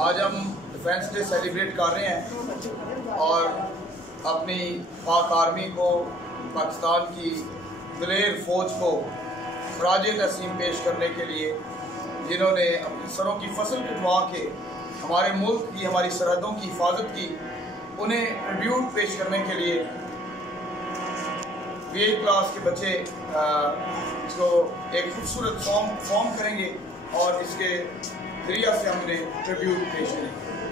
आज हम defence day celebrate कर रहे हैं और अपनी पाक आर्मी को, पाकिस्तान की दिलेर फ़ौज को खराज तस्लीम पेश करने के लिए, जिन्होंने अपनी सरों की फसल कटवा के हमारे मुल्क की, हमारी सरहदों की हिफाजत की, उन्हें ट्रिब्यूट पेश करने के लिए वी क्लास के बच्चे इसको एक खूबसूरत फॉर्म करेंगे और इसके जरिया से हमने ट्रिब्यूट पेश करेंगे।